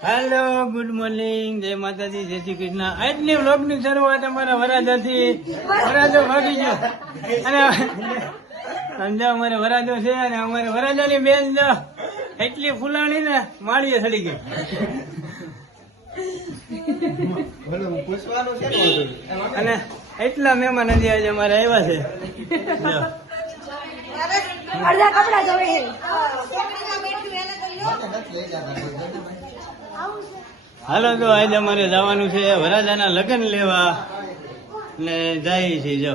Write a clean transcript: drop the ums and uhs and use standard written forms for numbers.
Hello, good morning, જય માતાજી, જય શ્રી કૃષ્ણ. આજની વ્લોગ ની શરૂઆત અમારા વરાજાથી. વરાજો ભાગી ગયો અને સમજા અમારે વરાજો છે અને અમારે વરાજાની બેન જો એટલી ફૂલાણી ને માળીએ સડી ગઈ. અને એટલા મહેમાન હજી આજે અમારે આવ્યા છે. હાલો, તો આજે અમારે જવાનું છે વરાજાના લગ્ન લેવા ને જાય છે. જો